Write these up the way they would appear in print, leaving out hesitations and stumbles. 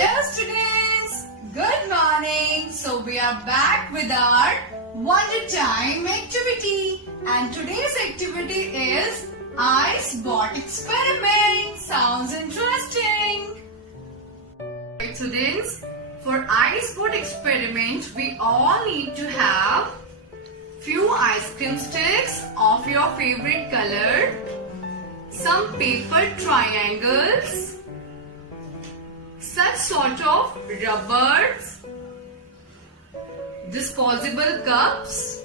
Hello students, good morning. So we are back with our Wonder Time activity, and today's activity is Ice Boat Experiment. Sounds interesting. Right, students, for Ice Boat Experiment we all need to have few ice cream sticks of your favorite color, some paper triangles, such sort of rubbers, disposable cups,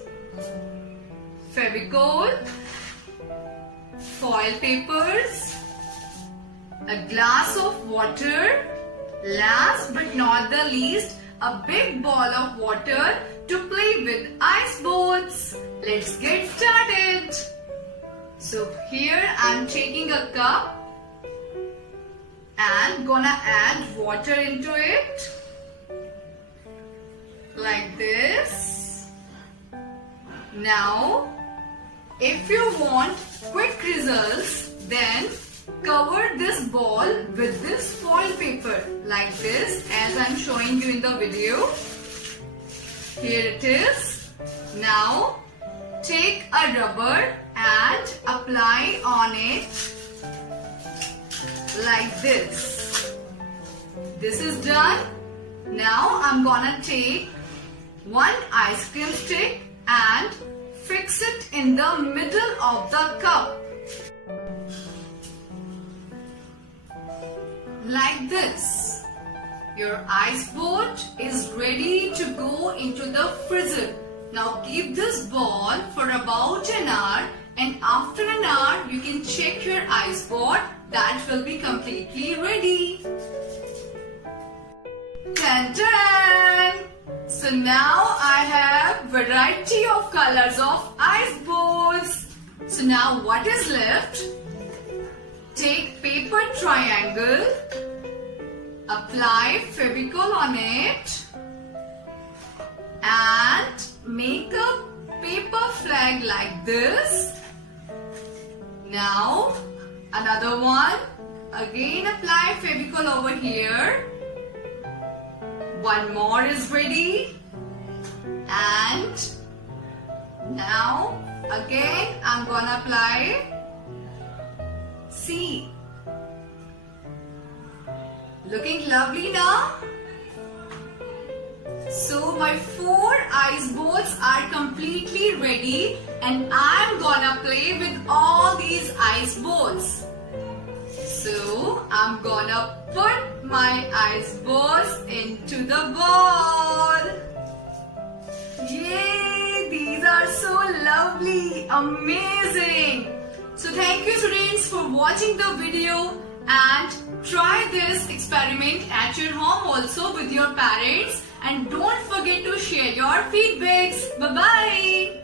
Fevicol, foil papers, a glass of water, last but not the least, a big ball of water to play with ice boats. Let's get started. So here I am taking a cup and gonna add water into it like this. Now if you want quick results, then cover this ball with this foil paper like this, as I am showing you in the video. Here it is. Now take a rubber and apply on it like this. This is done. Now I'm gonna take one ice cream stick and fix it in the middle of the cup like this. Your ice boat is ready to go into the freezer. Now keep this ball for about an hour, and after an hour you can check your ice boat. That will be completely ready. Tan-tan! So now I have variety of colors of ice boats. So now what is left? Take paper triangle, apply Fevicol on it, and make a paper flag like this. Now another one, again apply Fevicol over here. One more is ready, and now again I'm gonna apply. See, looking lovely now. So my 4 ice boats are completely ready, and I'm gonna play with all these ice boats. So I'm gonna put my ice boats into the ball. Yay! These are so lovely, amazing. So thank you students for watching the video, and try this experiment at your home also with your parents, and don't forget to share your feedbacks. Bye bye.